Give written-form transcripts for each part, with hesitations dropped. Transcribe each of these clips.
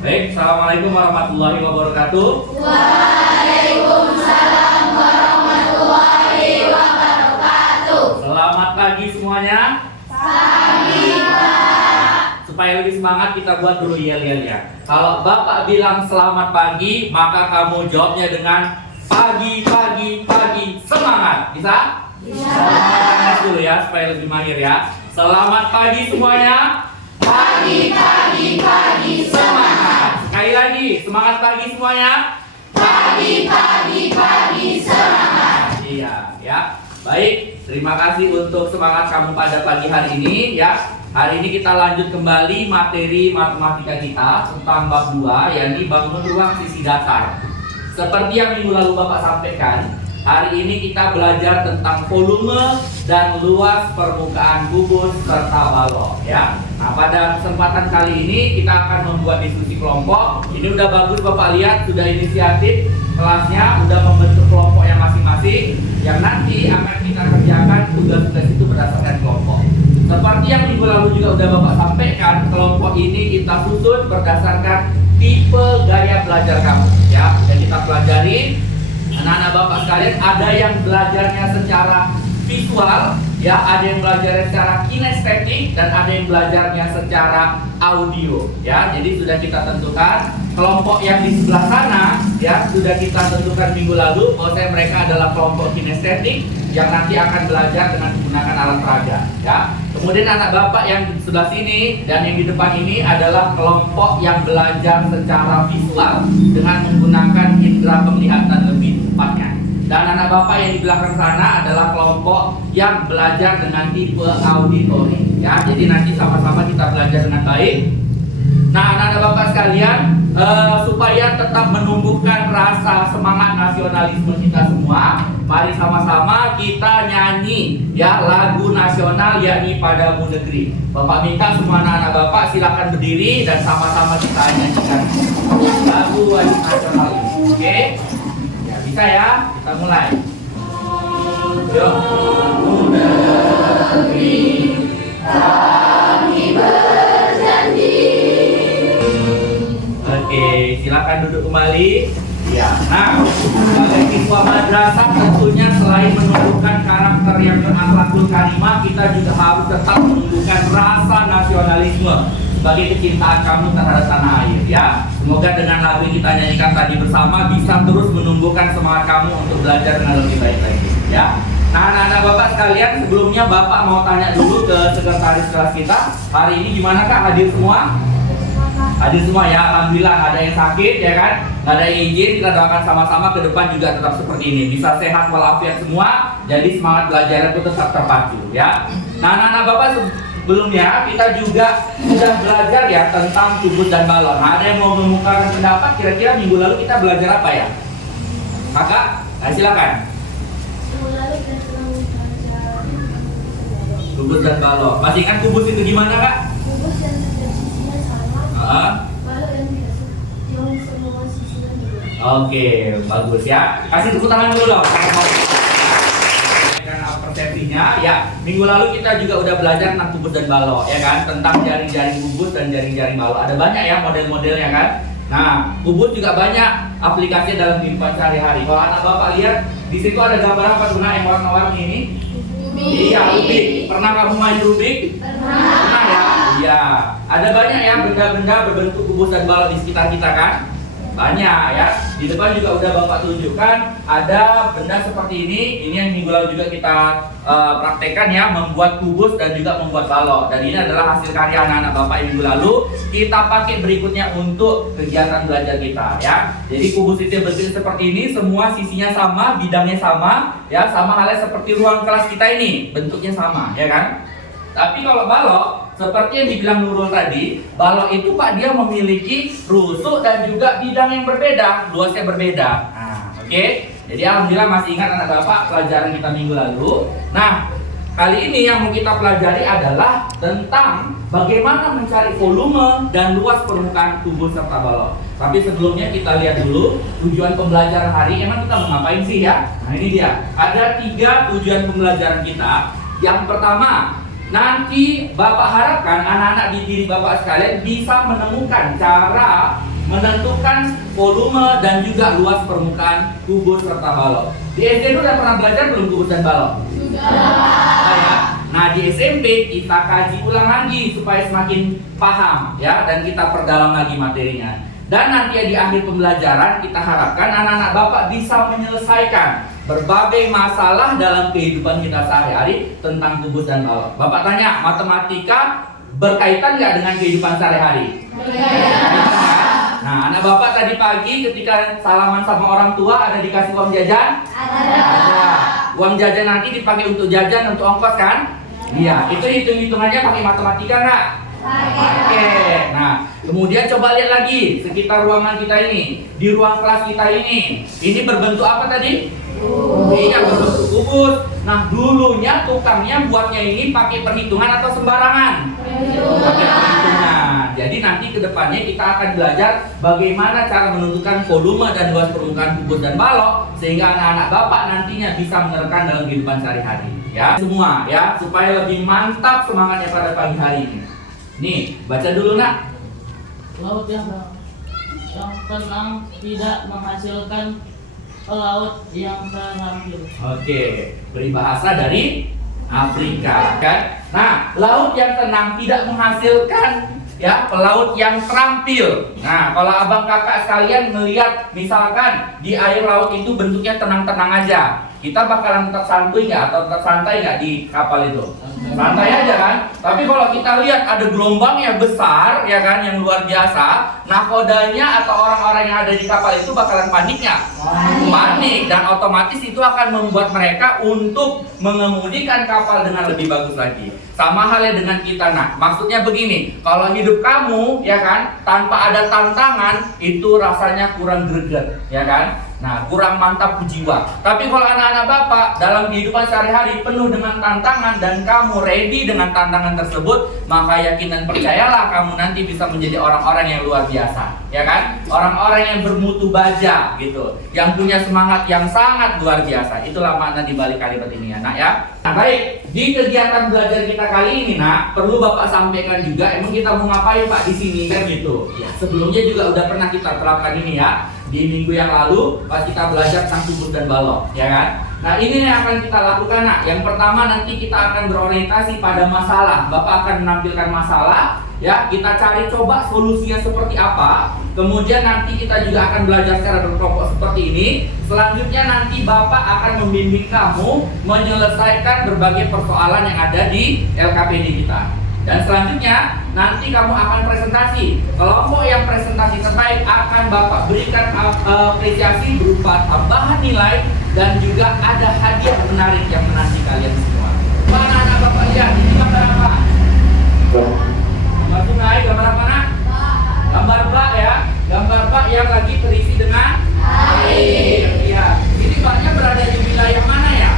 Baik, Assalamualaikum warahmatullahi wabarakatuh. Waalaikumsalam warahmatullahi wabarakatuh. Selamat pagi semuanya. Pagi, Pak. Supaya lebih semangat kita buat dulu yel-yelnya. Kalau Bapak bilang selamat pagi, maka kamu jawabnya dengan pagi, pagi, pagi, semangat. Bisa? Bisa. Kita dulu ya, supaya lebih mahir ya. Selamat pagi semuanya. Pagi, pagi, pagi, semangat. Sekali lagi, semangat pagi semuanya. Pagi, pagi, pagi, semangat. Iya, ya. Baik, terima kasih untuk semangat kamu pada pagi hari ini ya. Hari ini kita lanjut kembali materi matematika kita tentang bab 2, yakni bangun ruang sisi datar. Seperti yang minggu lalu Bapak sampaikan, hari ini kita belajar tentang volume dan luas permukaan kubus serta balok ya. Nah, pada kesempatan kali ini kita akan membuat diskusi kelompok. Ini udah bagus Bapak lihat, sudah inisiatif kelasnya, udah membentuk kelompok yang masing-masing yang nanti akan kita kerjakan tugas-tugas itu berdasarkan kelompok. Seperti yang minggu lalu juga udah Bapak sampaikan, kelompok ini kita susun berdasarkan tipe gaya belajar kamu ya. Dan kita pelajari anak-anak Bapak sekalian, ada yang belajarnya secara visual ya, ada yang belajarnya secara kinestetik, dan ada yang belajarnya secara audio ya. Jadi sudah kita tentukan kelompok yang di sebelah sana ya, sudah kita tentukan minggu lalu bahwa mereka adalah kelompok kinestetik yang nanti akan belajar dengan menggunakan alat peraga ya. Kemudian anak Bapak yang di sebelah sini dan yang di depan ini adalah kelompok yang belajar secara visual dengan menggunakan indera penglihatan lebih tepatnya. Dan anak Bapak yang di belakang sana adalah kelompok yang belajar dengan tipe auditori ya. Jadi nanti sama-sama kita belajar dengan baik. Nah, anak-anak Bapak sekalian, supaya tetap menumbuhkan rasa semangat nasionalisme kita semua, mari sama-sama kita nyanyi ya lagu nasional yakni Padamu Negeri. Bapak minta semua anak-anak Bapak silakan berdiri dan sama-sama kita nyanyikan lagu wajib nasional ini. Oke? Ya, bisa ya? Kita mulai. Yuk. Negeri, kami berjanji. Oke, silakan duduk kembali. Ya. Nah, sebagai siswa madrasah tentunya selain menumbuhkan karakter yang berakhlakul karimah, kita juga harus tetap menumbuhkan rasa nasionalisme sebagai kecintaan kamu terhadap tanah air ya. Semoga dengan lagu yang kita nyanyikan tadi bersama bisa terus menumbuhkan semangat kamu untuk belajar dengan lebih baik lagi ya. Nah, anak-anak Bapak sekalian, sebelumnya Bapak mau tanya dulu ke sekretaris kelas kita, hari ini gimana Kak, hadir semua? Hadir semua ya, alhamdulillah. Nggak ada yang sakit ya kan, nggak ada yang izin. Kita doakan sama-sama ke depan juga tetap seperti ini, bisa sehat walafiat semua, jadi semangat belajar itu tetap terpacu ya. Nah, anak-anak Bapak sebelumnya kita juga sudah belajar ya tentang kubus dan balon. Nah, ada yang mau mengemukakan pendapat, kira-kira minggu lalu kita belajar apa ya? Kakak, silakan. Kubus dan balon. Masih ingat kubus itu gimana Kak? Kubus yang setiap sisinya sama, balok yang tidak yang semua sisinya juga. Oke, bagus ya. Kasih tepuk tangan dulu dong. Karena persepsinya ya, minggu lalu kita juga udah belajar tentang kubus dan balok ya kan, tentang jaring-jaring kubus dan jaring-jaring balok. Ada banyak ya model-modelnya kan. Nah, kubus juga banyak aplikasinya dalam kehidupan sehari-hari. Kalau anak Bapak lihat, di situ ada gambar apa tuh yang warna-warni ini? Iya, Rubik. Pernah kamu main Rubik? Pernah ya? Iya. Ada banyak ya benda-benda berbentuk kubus dan balok di sekitar kita kan? Banyak ya. Di depan juga udah Bapak tunjukkan ada benda seperti ini. Ini yang minggu lalu juga kita praktekkan ya, membuat kubus dan juga membuat balok. Dan ini adalah hasil karya anak-anak Bapak yang minggu lalu. Kita pakai berikutnya untuk kegiatan belajar kita ya. Jadi kubus itu bentuknya seperti ini, semua sisinya sama, bidangnya sama ya, sama halnya seperti ruang kelas kita ini, bentuknya sama ya kan. Tapi kalau balok, seperti yang dibilang Nurul tadi, balok itu Pak dia memiliki rusuk dan juga bidang yang berbeda, luasnya berbeda. Nah, oke. Jadi alhamdulillah masih ingat anak Bapak pelajaran kita minggu lalu. Nah, kali ini yang mau kita pelajari adalah tentang bagaimana mencari volume dan luas permukaan kubus serta balok. Tapi sebelumnya kita lihat dulu tujuan pembelajaran hari. Emang kita mau ngapain sih ya? Nah, ini dia. Ada 3 tujuan pembelajaran kita. Yang pertama, nanti Bapak harapkan anak-anak didik Bapak sekalian bisa menemukan cara menentukan volume dan juga luas permukaan kubus serta balok. Di SD udah pernah belajar belum kubus dan balok? Sudah. Ya. Nah di SMP kita kaji ulang lagi supaya semakin paham ya, dan kita perdalam lagi materinya. Dan nanti di akhir pembelajaran kita harapkan anak-anak Bapak bisa menyelesaikan berbagai masalah dalam kehidupan kita sehari-hari tentang kubus dan balok. Bapak tanya, matematika berkaitan nggak dengan kehidupan sehari-hari? Nah, anak Bapak tadi pagi ketika salaman sama orang tua ada dikasih uang jajan? Ada. Uang jajan nanti dipakai untuk jajan, untuk ongkos kan? Iya. Itu hitung-hitungannya pakai matematika nggak? Pakai. Nah, kemudian coba lihat lagi sekitar ruangan kita ini, di ruang kelas kita ini berbentuk apa tadi? Iya, berbentuk kubus. Nah, dulunya tukangnya buatnya ini pakai perhitungan atau sembarangan? Pakai perhitungan. Jadi nanti kedepannya kita akan belajar bagaimana cara menentukan volume dan luas permukaan kubus dan balok sehingga anak-anak Bapak nantinya bisa menerapkan dalam kehidupan sehari-hari. Ya, semua ya, supaya lebih mantap semangatnya pada pagi hari ini. Nih, baca dulu nak. Laut yang tenang tidak menghasilkan pelaut yang terampil. Oke, peribahasa dari Afrika kan. Nah, laut yang tenang tidak menghasilkan ya pelaut yang terampil. Nah, kalau abang kakak sekalian melihat misalkan di air laut itu bentuknya tenang-tenang aja, kita bakalan tetap santuy nggak atau tetap santai nggak di kapal itu? Santai aja kan. Tapi kalau kita lihat ada gelombang yang besar ya kan, yang luar biasa, nakodanya atau orang-orang yang ada di kapal itu bakalan panik nggak? Panik, dan otomatis itu akan membuat mereka untuk mengemudikan kapal dengan lebih bagus lagi. Sama halnya dengan kita nak. Maksudnya begini, kalau hidup kamu ya kan tanpa ada tantangan itu rasanya kurang greget ya kan. Nah, kurang mantap jiwa. Tapi kalau anak-anak Bapak dalam kehidupan sehari-hari penuh dengan tantangan dan kamu ready dengan tantangan tersebut, maka yakin dan percayalah kamu nanti bisa menjadi orang-orang yang luar biasa, ya kan? Orang-orang yang bermutu baja gitu, yang punya semangat yang sangat luar biasa. Itulah makna di balik kalimat ini ya, Nak ya. Nah, baik, di kegiatan belajar kita kali ini, Nak, perlu Bapak sampaikan juga emang kita mau ngapain Pak di sini kan gitu. Ya, sebelumnya juga udah pernah kita terapkan ini ya. Di minggu yang lalu pas kita belajar tentang kubus dan balok, ya kan? Nah, ini yang akan kita lakukan, Nak. Yang pertama nanti kita akan berorientasi pada masalah. Bapak akan menampilkan masalah, ya. Kita cari coba solusinya seperti apa. Kemudian nanti kita juga akan belajar secara berkelompok seperti ini. Selanjutnya nanti Bapak akan membimbing kamu menyelesaikan berbagai persoalan yang ada di LKPD kita. Dan selanjutnya nanti kamu akan presentasi. Kelompok yang presentasi terbaik akan Bapak berikan apresiasi berupa tambahan nilai dan juga ada hadiah menarik yang menanti kalian semua. Mana anak Bapak lihat ini gambar apa? Gambar sungai, gambar apa nak? Gambar bak ya, gambar bak yang lagi terisi dengan air. Iya. Ini baknya berada di wilayah mana ya?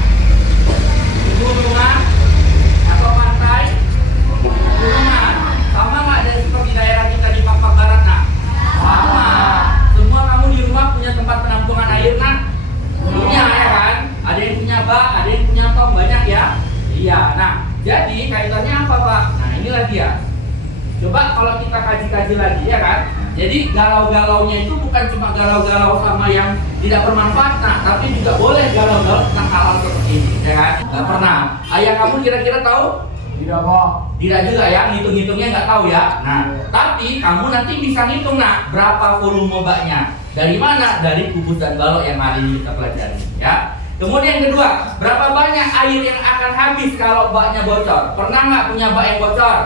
Pegunungan atau pantai? Pegunungan. Sama nggak dari seperti daerah kita di Papua Barat nak? Sama. Semua kamu di rumah punya tempat penampungan air nak? Punya ya kan? Ada yang punya bak, ada yang punya tong, banyak ya? Iya. Nah, jadi kaitannya apa Pak? Nah ini lagi ya. Coba kalau kita kaji-kaji lagi ya kan. Jadi galau-galaunya itu bukan cuma galau-galau sama yang tidak bermanfaat, nah, tapi juga boleh galau-galau tentang hal-hal seperti ini, ya kan? Gak pernah. Ayah kamu kira-kira tahu? Tidak Pak. Tidak juga ya, ngitung-ngitungnya nggak tahu ya. Nah, tapi kamu nanti bisa ngitung nak berapa volume baknya. Dari mana? Dari kubus dan balok yang hari ini kita pelajari, ya. Kemudian yang kedua, berapa banyak air yang akan habis kalau baknya bocor? Pernah nggak punya bak yang bocor?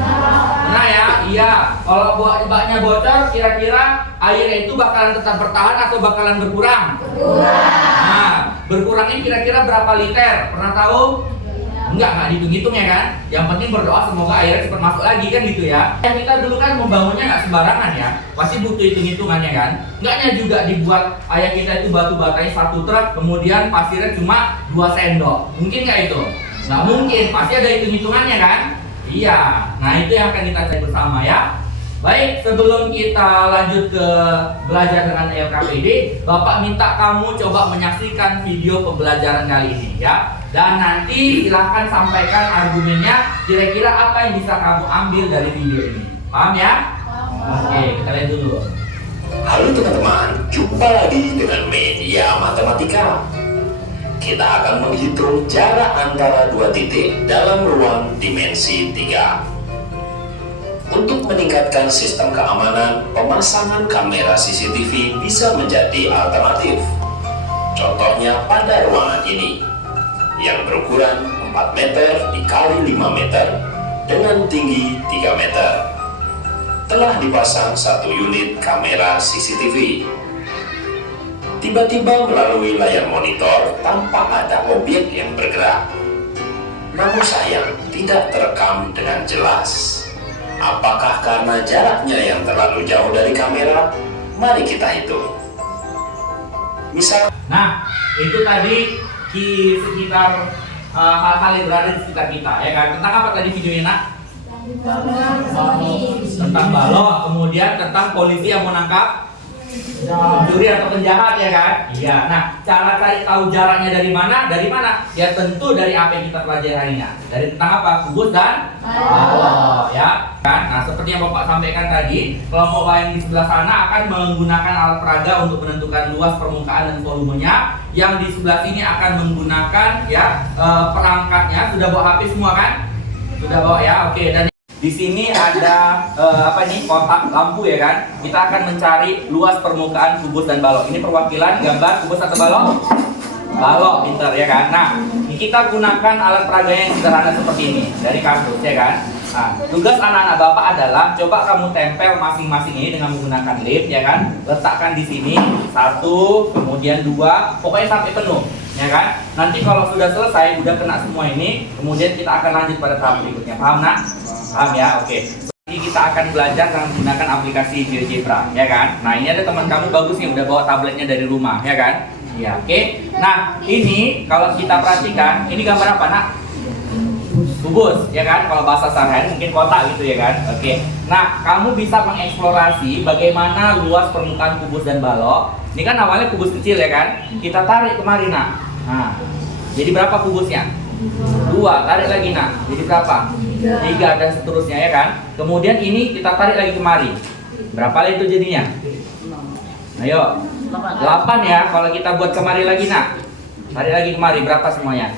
Pernah ya? Iya. Kalau baknya bocor, kira-kira airnya itu bakalan tetap bertahan atau bakalan berkurang? Berkurang. Nah, berkurangnya kira-kira berapa liter? Pernah tahu? Enggak dihitung-hitung ya kan? Yang penting berdoa semoga airnya cepat masuk lagi kan gitu ya. Yang kita dulu kan membangunnya nggak sembarangan ya. Pasti butuh hitung-hitungannya kan. Enggaknya juga dibuat ayah kita itu batu batanya 1 truk, kemudian pasirnya cuma 2 sendok. Mungkin nggak itu? Nggak mungkin, pasti ada hitung-hitungannya kan? Iya. Nah itu yang akan kita cari bersama ya. Baik, sebelum kita lanjut ke belajar dengan LKPD, Bapak minta kamu coba menyaksikan video pembelajaran kali ini ya. Dan nanti silahkan sampaikan argumennya, kira-kira apa yang bisa kamu ambil dari video ini. Paham ya? Oke, kita lihat dulu. Halo teman-teman, jumpa lagi dengan media matematika. Kita akan menghitung jarak antara dua titik dalam ruang dimensi 3. Untuk meningkatkan sistem keamanan, pemasangan kamera CCTV bisa menjadi alternatif. Contohnya pada ruangan ini, yang berukuran 4 meter dikali 5 meter dengan tinggi 3 meter. Telah dipasang 1 unit kamera CCTV. Tiba-tiba melalui layar monitor tampak ada objek yang bergerak. Namun sayang, tidak terekam dengan jelas. Apakah karena jaraknya yang terlalu jauh dari kamera? Mari kita hitung. Misal, Nah, itu tadi di sekitar hal-hal yang berada di sekitar kita, ya kan? Tentang apa tadi videonya, Nak? Tentang balok, kemudian tentang polisi yang menangkap pencuri atau penjahat, ya kan? Iya. Nah, cara cari tahu jaraknya dari mana? Dari mana? Ya tentu dari apa yang kita pelajari hari ini. Dari tentang apa? Kubus dan balok, ya kan? Nah, seperti yang Bapak sampaikan tadi, kelompok lain di sebelah sana akan menggunakan alat peraga untuk menentukan luas permukaan dan volumenya. Yang di sebelah sini akan menggunakan ya perangkatnya. Sudah bawa HP semua kan? Sudah bawa ya. Oke, dan di sini ada apa nih, kotak lampu ya kan? Kita akan mencari luas permukaan kubus dan balok. Ini perwakilan gambar kubus atau balok? Balok, pinter ya kan? Nah, ini kita gunakan alat peraga yang sederhana seperti ini dari kardus ya kan? Nah, tugas anak-anak Bapak adalah coba kamu tempel masing-masing ini dengan menggunakan lip ya kan? Letakkan di sini 1, kemudian 2, pokoknya sampai penuh. Ya kan? Nanti kalau sudah selesai, udah kena semua ini, kemudian kita akan lanjut pada tahap berikutnya. Paham, Nak? Paham ya? Oke. Jadi kita akan belajar dengan menggunakan aplikasi GeoGebra, ya kan? Nah, ini ada teman kamu bagus nih, udah bawa tabletnya dari rumah, ya kan? Ya, oke. Nah, ini kalau kita perhatikan, ini gambar apa, Nak? Kubus, ya kan? Kalau bahasa sehari-hari mungkin kotak gitu ya kan? Oke. Nah, kamu bisa mengeksplorasi bagaimana luas permukaan kubus dan balok. Ini kan awalnya kubus kecil ya kan? Kita tarik kemari, Nak. Nah, jadi berapa kubusnya? 2, tarik lagi, Nak. Jadi berapa? 3 dan seterusnya ya kan? Kemudian ini kita tarik lagi kemari. Berapa itu jadinya? Ayo. 8 ya. Kalau kita buat kemari lagi, Nak. Tarik lagi kemari, berapa semuanya?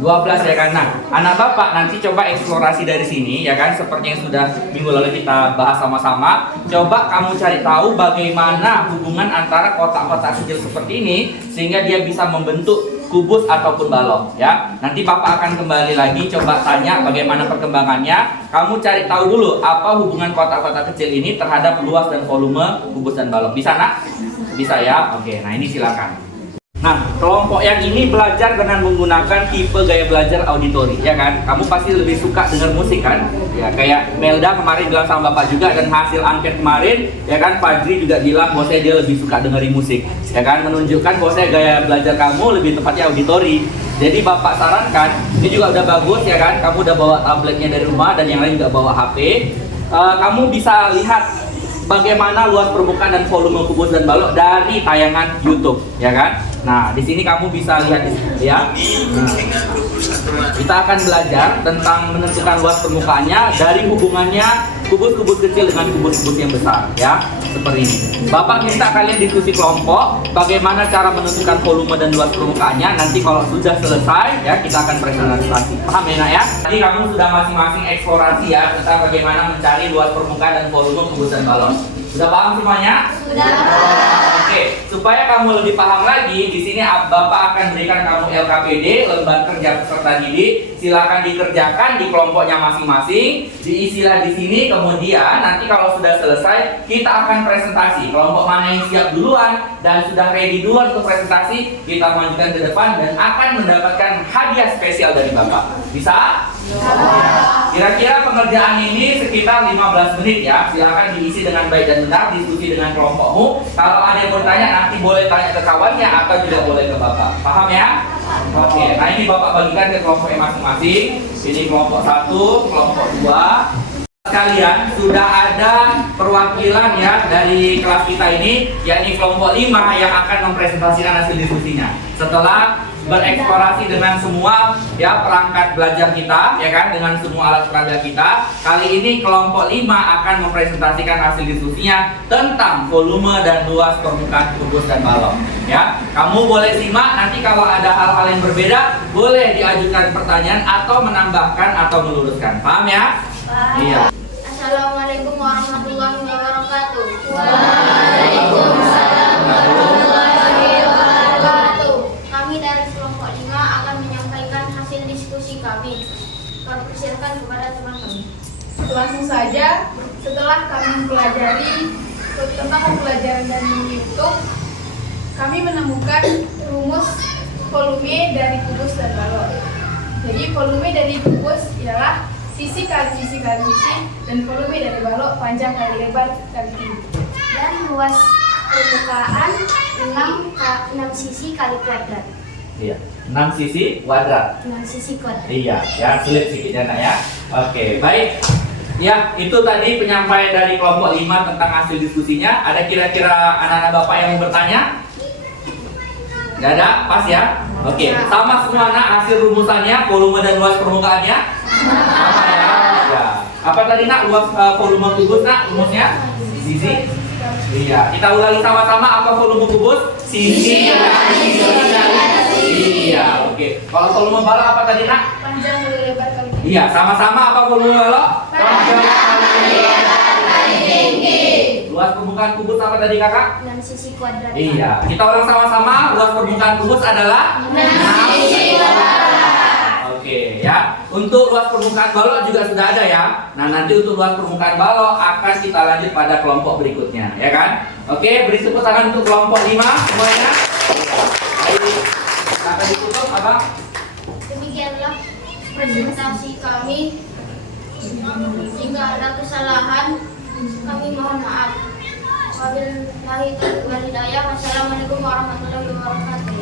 12 ya kan? Nah, anak Bapak nanti coba eksplorasi dari sini ya kan, seperti yang sudah minggu lalu kita bahas sama-sama. Coba kamu cari tahu bagaimana hubungan antara kotak-kotak kecil seperti ini sehingga dia bisa membentuk kubus ataupun balok ya. Nanti Bapak akan kembali lagi coba tanya bagaimana perkembangannya. Kamu cari tahu dulu apa hubungan kotak-kotak kecil ini terhadap luas dan volume kubus dan balok. Bisa, Nak? Bisa ya? Oke, nah ini silakan. Nah, kelompok yang ini belajar dengan menggunakan tipe gaya belajar auditori, ya kan? Kamu pasti lebih suka dengar musik kan? Ya, kayak Melda kemarin bilang sama Bapak juga, dan hasil angket kemarin, ya kan? Fadri juga bilang bahwa dia lebih suka dengerin musik, ya kan? Menunjukkan bahwa gaya belajar kamu lebih tepatnya auditori. Jadi Bapak sarankan, ini juga udah bagus ya kan? Kamu udah bawa tabletnya dari rumah dan yang lain juga bawa HP. Kamu bisa lihat bagaimana luas permukaan dan volume kubus dan balok dari tayangan YouTube, ya kan? Nah, di sini kamu bisa lihat ya. Kita akan belajar tentang menentukan luas permukaannya dari hubungannya kubus-kubus kecil dengan kubus-kubus yang besar, ya. Seperti ini. Bapak minta kalian diskusi kelompok bagaimana cara menentukan volume dan luas permukaannya. Nanti kalau sudah selesai, ya kita akan presentasi. Paham ya, Nak ya? Jadi kamu sudah masing-masing eksplorasi ya tentang bagaimana mencari luas permukaan dan volume kubus dan balon. Sudah paham semuanya? Sudah. Oke, supaya kamu lebih paham lagi, di sini Bapak akan berikan kamu LKPD, lembar kerja peserta didik. Silakan dikerjakan di kelompoknya masing-masing. Diisilah di sini, kemudian nanti kalau sudah selesai, kita akan presentasi. Kelompok mana yang siap duluan dan sudah ready duluan untuk presentasi, kita majukan ke depan dan akan mendapatkan hadiah spesial dari Bapak. Bisa? Kira-kira pengerjaan ini sekitar 15 menit ya. Silakan diisi dengan baik dan benar, diskusi dengan kelompokmu. Kalau ada yang mau tanya, nanti boleh tanya ke kawannya atau juga boleh ke Bapak. Paham ya? Oke, nah ini Bapak bagikan ke kelompoknya masing-masing. Ini kelompok 1, kelompok 2. Sekalian sudah ada perwakilan ya dari kelas kita ini, yakni kelompok 5 yang akan mempresentasikan hasil diskusinya. Setelah bereksplorasi dengan semua ya perangkat belajar kita, ya kan, dengan semua alat peraga kita, kali ini kelompok 5 akan mempresentasikan hasil diskusinya tentang volume dan luas permukaan kubus dan balok. Ya, kamu boleh simak, nanti kalau ada hal-hal yang berbeda, boleh diajukan pertanyaan atau menambahkan atau meluruskan. Paham ya? Iya. Assalamualaikum warahmatullahi wabarakatuh. Waalaikumsalam warahmatullahi wabarakatuh. Kami dari kelompok 5 akan menyampaikan hasil diskusi kami. Kami persilakan kepada teman kami. Langsung saja, setelah kami mempelajari tentang pembelajaran dan menghitung, kami menemukan rumus volume dari kubus dan balok. Jadi volume dari kubus ialah sisi kali sisi kali sisi, dan volume dari balok panjang kali lebar kali tinggi. Dan luas permukaan 6 sisi kali kuadrat. Iya. 6 sisi kuadrat. 6 sisi kuadrat. Iya, ya sulit sedikit nak ya. Oke, baik. Ya, itu tadi penyampaian dari kelompok 5 tentang hasil diskusinya. Ada kira-kira anak-anak Bapak yang mau bertanya? Nggak ada? Pas ya? Oke, sama semua nak hasil rumusannya, volume dan luas permukaannya? Sama ya? Ya. Apa tadi nak luas volume kubus nak rumusnya? Sisi? Iya, kita ulangi sama-sama apa volume kubus? Sisi kali sisi. Iya, oke. Kalau volume balok apa tadi nak? Panjang kali lebar kali tinggi. Iya, sama-sama apa volume balok? Panjang kali lebar kali tinggi. Luas permukaan kubus apa tadi kakak? 6 sisi kuadrat. Iya, kita ulang sama-sama. Luas permukaan kubus adalah 6 sisi kuadrat. Oke, ya. Untuk luas permukaan balok juga sudah ada ya. Nah, nanti untuk luas permukaan balok akan kita lanjut pada kelompok berikutnya, ya kan? Oke, beri tepuk tangan untuk kelompok 5 semuanya. Baik. Kakak ditutup apa? Demikianlah presentasi kami. Jika ada kesalahan, kami mohon maaf. Wabillahi taufiq wal hidayah. Wassalamualaikum warahmatullahi wabarakatuh.